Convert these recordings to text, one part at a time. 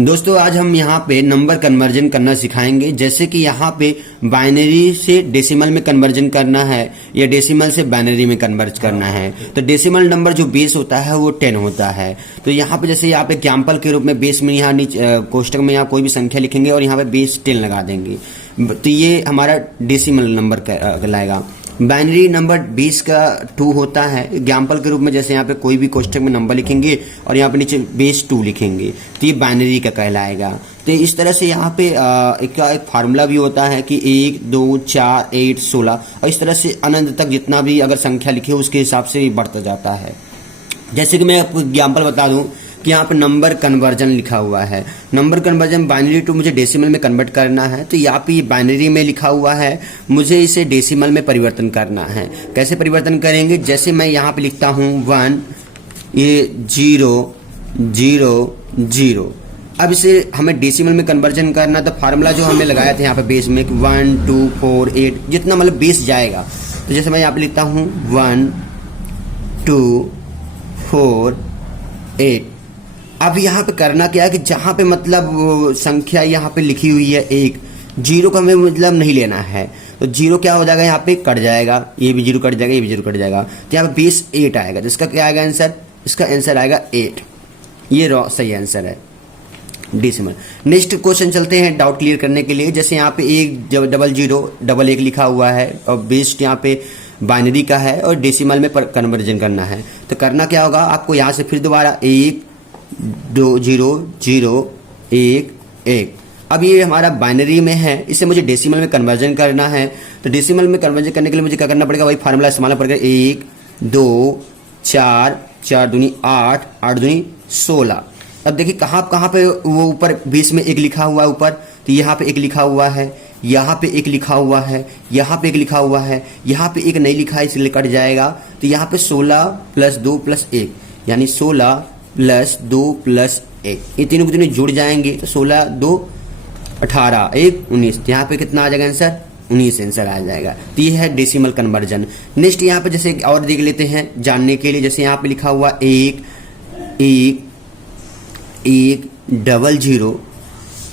दोस्तों आज हम यहाँ पे नंबर कन्वर्जन करना सिखाएंगे। जैसे कि यहाँ पे बाइनरी से डेसिमल में कन्वर्जन करना है या डेसिमल से बाइनरी में कन्वर्ज करना है। तो डेसिमल नंबर जो बेस होता है वो 10 होता है। तो यहाँ पे जैसे यहाँ पे एग्जाम्पल के रूप में बेस में यहाँ नीचे कोष्टक में यहाँ कोई भी संख्या लिखेंगे और यहाँ पे बेस 10 लगा देंगे, तो ये हमारा डेसिमल नंबर कहलाएगा। बाइनरी नंबर 20 का 2 होता है। एग्जाम्पल के रूप में जैसे यहाँ पे कोई भी कोष्टक में नंबर लिखेंगे और यहाँ पे नीचे बेस 2 लिखेंगे, तो ये बाइनरी का कहलाएगा। तो इस तरह से यहाँ पे एक फार्मूला भी होता है कि 1 2 4 8 16 और इस तरह से अनंत तक जितना भी अगर संख्या लिखे उसके हिसाब से बढ़ता जाता है। जैसे कि मैं आपको एग्जाम्पल बता दूं कि यहाँ पे नंबर कन्वर्जन लिखा हुआ है। नंबर कन्वर्जन बाइनरी टू मुझे डेसिमल में कन्वर्ट करना है, तो यहाँ पे ये बाइनरी में लिखा हुआ है, मुझे इसे डेसिमल में परिवर्तन करना है। कैसे परिवर्तन करेंगे? जैसे मैं यहाँ पे लिखता हूँ 1, ये 0 0 0। अब इसे हमें डेसिमल में कन्वर्जन करना, तो फार्मूला जो हमने लगाया था यहाँ पे बेस में 1 2 4 8 जितना मतलब बेस जाएगा। तो जैसे मैं यहाँ पे लिखता हूँ 1 2 4 8। अब यहाँ पे करना क्या है कि जहाँ पे मतलब संख्या यहाँ पे लिखी हुई है 1, 0 का हमें मतलब नहीं लेना है। तो 0 क्या हो जाएगा, यहाँ पे कट जाएगा, ये भी 0 कट जाएगा, ये भी 0 कट जाएगा। तो यहाँ पे बेस 8 आएगा। तो इसका क्या आएगा आंसर? इसका आंसर आएगा 8। ये सही आंसर है डेसिमल। नेक्स्ट क्वेश्चन चलते हैं डाउट क्लियर करने के लिए। जैसे यहाँ पे 1 0 0 1 लिखा हुआ है और बेस यहाँ पे बाइनरी का है और डेसिमल में कन्वर्जन करना है। तो करना क्या होगा, आपको यहाँ से फिर दोबारा 1 2 0 0 1 1। अब ये हमारा बाइनरी में है, इसे मुझे डेसिमल में कन्वर्जन करना है। तो डेसिमल में कन्वर्जन करने के लिए मुझे क्या करना पड़ेगा, वही फार्मूला इस्तेमाल पड़ेगा। 1 2 4 4 दूनी 8 8 दूनी 16। अब देखिए कहाँ पे वो ऊपर बीच में 1 लिखा हुआ है ऊपर, तो यहाँ पे 1 लिखा हुआ है, यहाँ पे 1 लिखा हुआ है, यहाँ पे 1 लिखा हुआ है, यहाँ पे 1 नहीं लिखा है इसलिए कट जाएगा। तो यहाँ पे 16 प्लस 2 प्लस 1 यानी 16 प्लस 2 प्लस 1, ये तीनों के तीनों जुड़ जाएंगे। तो 16 2 18 1 19। तो यहाँ पे कितना आ जाएगा आंसर? 19 आंसर आ जाएगा। तो ये है डेसिमल कन्वर्जन। नेक्स्ट यहाँ पे जैसे और देख लेते हैं जानने के लिए। जैसे यहाँ पे लिखा हुआ 1 1 1 0 0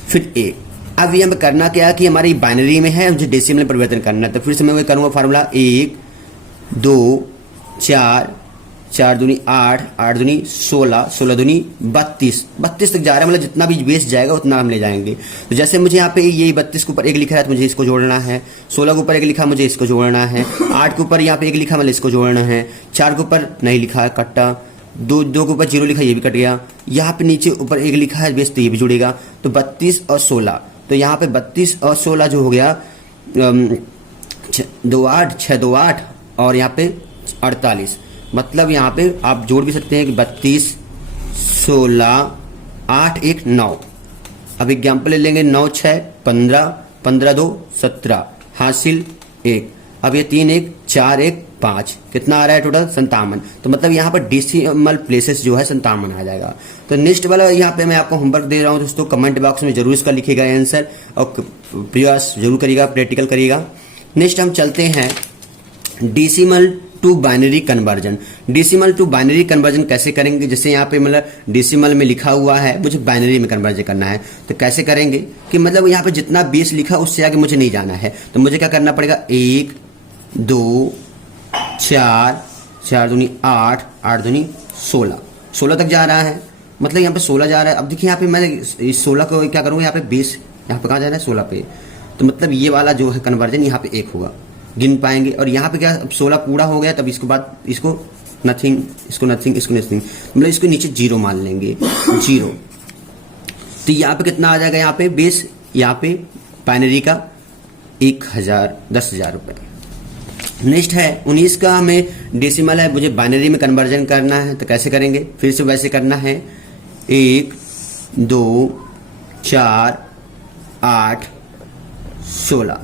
फिर 1। अब यहाँ पे करना क्या है कि हमारी बाइनरी में है, मुझे डेसिमल में परिवर्तन करना है। तो फिर से मैं वही करूँगा फार्मूला 1 2 4 4 दूनी 8 8 दूनी 16 16 दूनी 32 32 तक जा रहा है, मतलब जितना भी बेस जाएगा उतना हम ले जाएंगे। तो जैसे मुझे यहाँ पे ये 32 के ऊपर 1 लिखा है तो मुझे इसको जोड़ना है, 16 के ऊपर 1 लिखा मुझे इसको जोड़ना है, 8 के ऊपर यहाँ पे 1 लिखा मतलब इसको जोड़ना है, 4 के ऊपर नहीं लिखा है कट्टा, 2 के ऊपर 0 लिखा ये भी कट गया, यहाँ पे नीचे ऊपर 1 लिखा है बेस तो ये भी जुड़ेगा। तो 32 और 16, तो यहाँ पे 32 और 16 जो हो गया 2 8 6 2 8 और यहाँ पे 48। मतलब यहाँ पे आप जोड़ भी सकते हैं कि 32 16 8 1 9। अब एग्जाम्पल ले लेंगे 9 6 15 15 2 17 हासिल 1। अब ये 3 1 4 1 5 कितना आ रहा है टोटल? 57। तो मतलब यहाँ पर डेसिमल प्लेसेस जो है 57 आ जाएगा। तो नेक्स्ट वाला यहाँ पे मैं आपको होमवर्क दे रहा हूँ दोस्तों, कमेंट बॉक्स में जरूर इसका लिखिएगा आंसर और प्रयास जरूर करिएगा, प्रैक्टिकल करिएगा। नेक्स्ट हम चलते हैं decimal to binary conversion. Decimal to binary conversion कैसे करेंगे? जैसे यहाँ पे मतलब डेसिमल में लिखा हुआ है, मुझे बाइनरी में कन्वर्जन करना है। तो कैसे करेंगे कि मतलब यहाँ पे जितना बेस लिखा उससे आगे मुझे नहीं जाना है। तो मुझे क्या करना पड़ेगा, 1 2 4 4 दूनी 8 8 दूनी 16 16 तक जा रहा है, मतलब यहाँ पे 16 जा रहा है। अब देखिए यहाँ पे मैंने इस 16 को क्या करूँगा, यहाँ पे बेस यहाँ पे कहाँ जा रहा है 16 पे, तो मतलब ये वाला जो है कन्वर्जन यहाँ पे 1 होगा, गिन पाएंगे। और यहाँ पे क्या 16 पूरा हो गया, तब इसके बाद इसको नथिंग, इसको नथिंग, इसको नथिंग, मतलब इसको नीचे 0 मान लेंगे 0। तो यहाँ पे कितना आ जाएगा, यहाँ पे बेस यहाँ पे बाइनरी का 10,000 रुपये। नेक्स्ट है 19 का, हमें डेसिमल है, मुझे बाइनरी में कन्वर्जन करना है। तो कैसे करेंगे? फिर से वैसे करना है 1 2 4 8 16।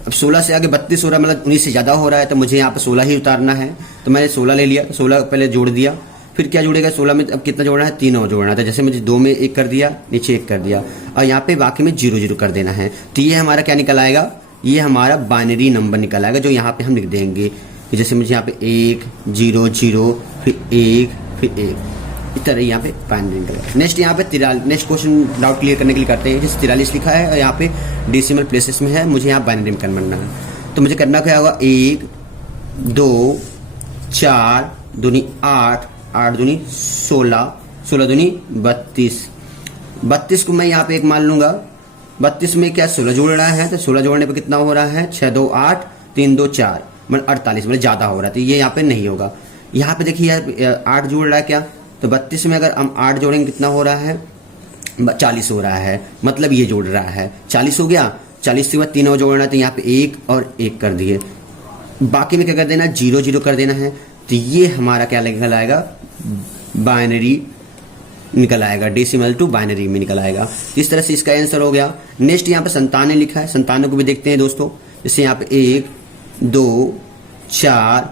अब 16 से आगे 32 हो रहा है, मतलब 19 से ज़्यादा हो रहा है, तो मुझे यहाँ पे 16 ही उतारना है। तो मैंने 16 ले लिया, 16 पहले जोड़ दिया, फिर क्या जुड़ेगा 16 में, अब कितना जोड़ना है, 3 और जोड़ना था। जैसे मुझे 2 में 1 कर दिया, नीचे 1 कर दिया और यहाँ पे बाकी में 0 0 कर देना है। तो ये हमारा क्या निकल आएगा, ये हमारा बाइनरी नंबर निकल आएगा, जो यहाँ पे हम लिख देंगे। जैसे मुझे यहाँ पे 1 0 0 फिर 1 फिर 1। इस तरह यहाँ पे बाइनरी निकलेगा। नेक्स्ट यहाँ पे 43, नेक्स्ट क्वेश्चन डाउट क्लियर करने के लिए करते हैं। जैसे 43 लिखा है और यहाँ पे डेसिमल प्लेसेस में है, मुझे यहाँ बाइनरी में कन्वर्ट करना है। तो मुझे करना क्या होगा, 1 2 4 दूनी 8, 8 दूनी 16, 16 दूनी 32, 32 को मैं यहाँ पे एक मान लूंगा। 32 में क्या 16 जोड़ रहा है, तो 16 जोड़ने पे कितना हो रहा है, 6 2 8, 3 2 4, मतलब 48, मतलब ज्यादा हो रहा है, तो ये यहाँ पे नहीं होगा। यहाँ पे देखिए यार 8 जोड़ रहा है क्या, तो 32 में अगर हम 8 जोड़ेंगे कितना हो रहा है, 40 हो रहा है, मतलब ये जोड़ रहा है 40 हो गया। 40 के बाद 3 और जोड़ना है, तो यहाँ पे 1 और 1 कर दिए। बाकी में क्या कर देना, 0 0 कर देना है। तो ये हमारा क्या निकल आएगा, बाइनरी निकल आएगा, डेसिमल टू बाइनरी में निकल आएगा। इस तरह से इसका आंसर हो गया। नेक्स्ट यहाँ पे 97 लिखा है, 97 को भी देखते हैं दोस्तों। जैसे यहाँ पे 1 2 4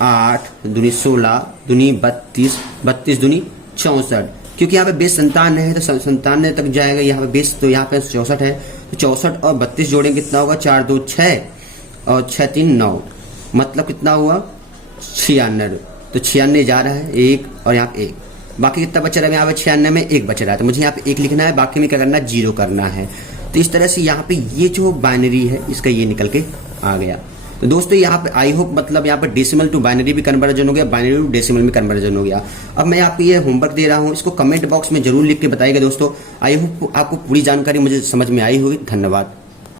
8 दूनी 16 दूनी 32, 32 दूनी 64, क्योंकि यहाँ पे बेस 97 है तो 97 तक जाएगा यहाँ पे बेस, तो यहाँ पे 64 है, तो 64 और 32 जोड़ेंगे कितना होगा, 4 2 6 और 6 3 9, मतलब कितना हुआ 96। तो 96 जा रहा है 1 और यहाँ पे 1, बाकी कितना बच रहा है, यहाँ पे 96 में 1 बच रहा है, तो मुझे यहाँ पे 1 लिखना है, बाकी में क्या करना है, 0 करना है। तो इस तरह से यहाँ पे ये जो बाइनरी है इसका ये निकल के आ गया। तो दोस्तों यहाँ पे आई होप मतलब यहाँ पे डेसिमल टू बाइनरी भी कन्वर्जन हो गया, बाइनरी टू डेसिमल में कन्वर्जन हो गया। अब मैं आपको ये होमवर्क दे रहा हूँ, इसको कमेंट बॉक्स में जरूर लिख के बताइएगा दोस्तों। आई होप आपको पूरी जानकारी मुझे समझ में आई होगी। धन्यवाद।